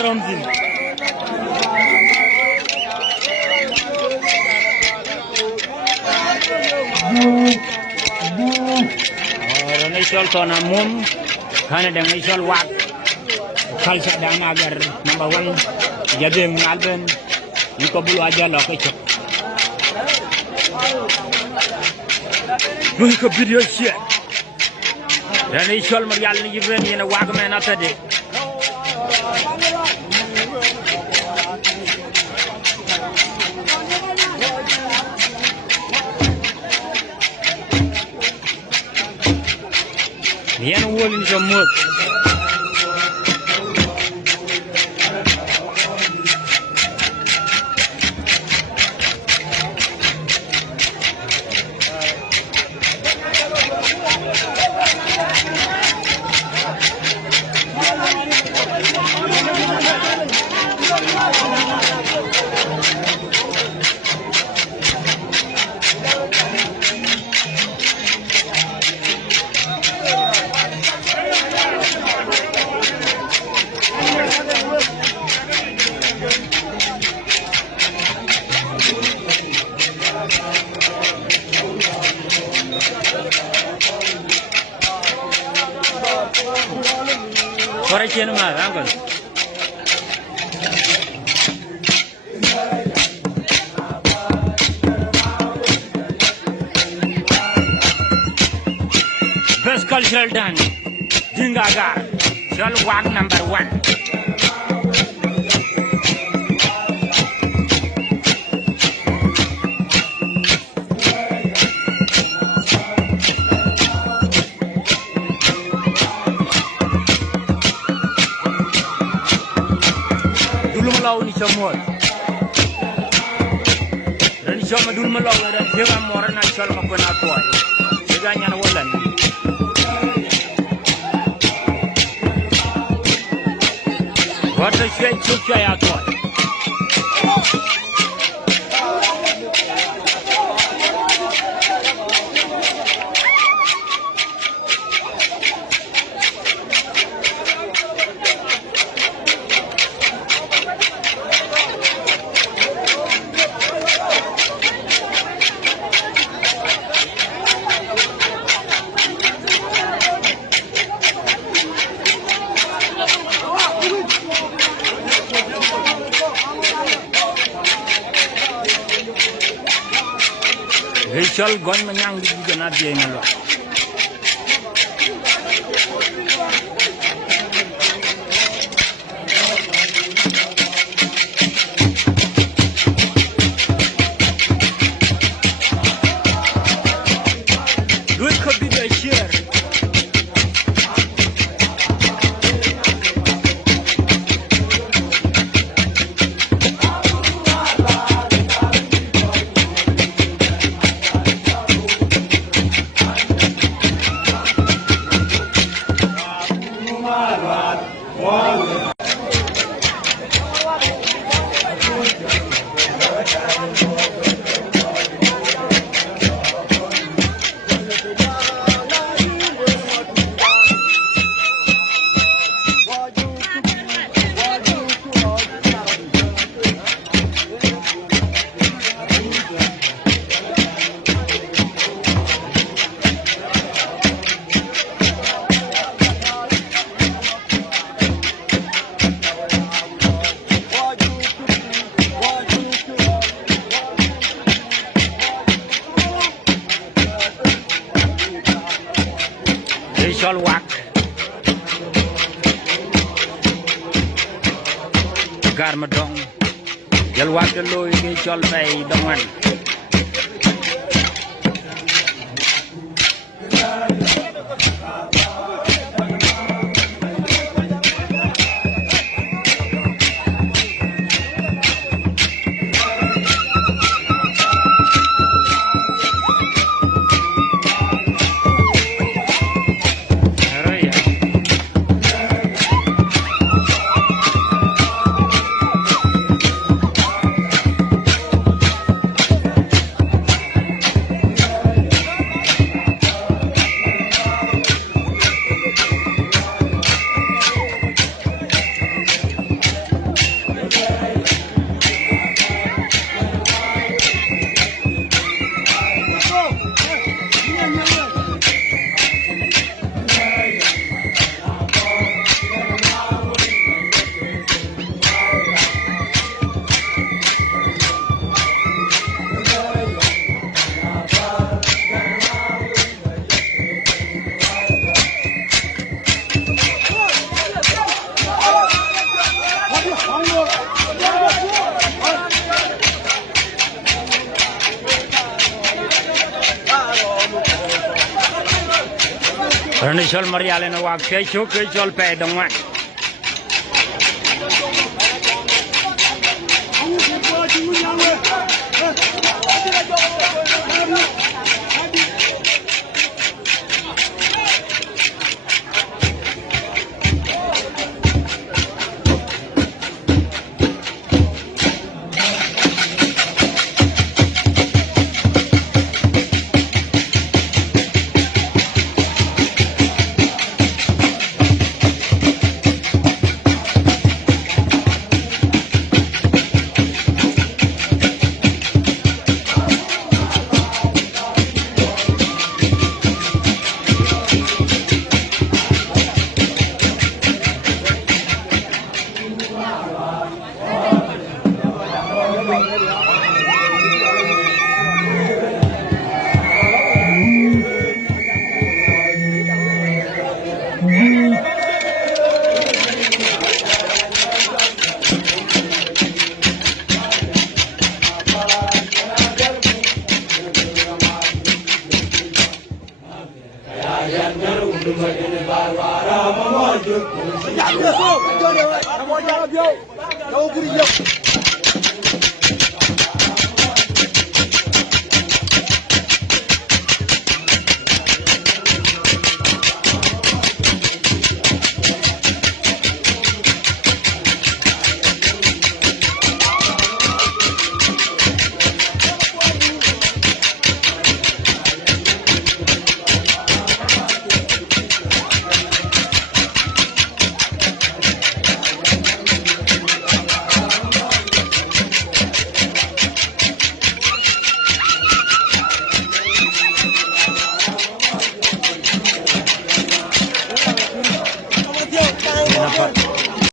Ramzin. Initial tona mum, kana dengan initial wak, kal sedang agar number one, jadi mengalben, jika bulu aja lah kecil. Mereka video shit. Dan initial merial ni juga ni na wak mana tadi. Yan wolin sa mut. What is your name, uncle? Best cultural dance, Dingagar, Shell Wag number 1. Malau ni semua. Dan semua dulu malau dan jangan moran asal makan apa. Jangan yang walan. Wata shay cuci apa? Rachel gon menyang di jana dia ngalwa. Duit kopi dah share. Initial whack. Garmadong. Jal whack the low initial pay the one. Initial Mariale no walk pay choke all pay the one. Đâu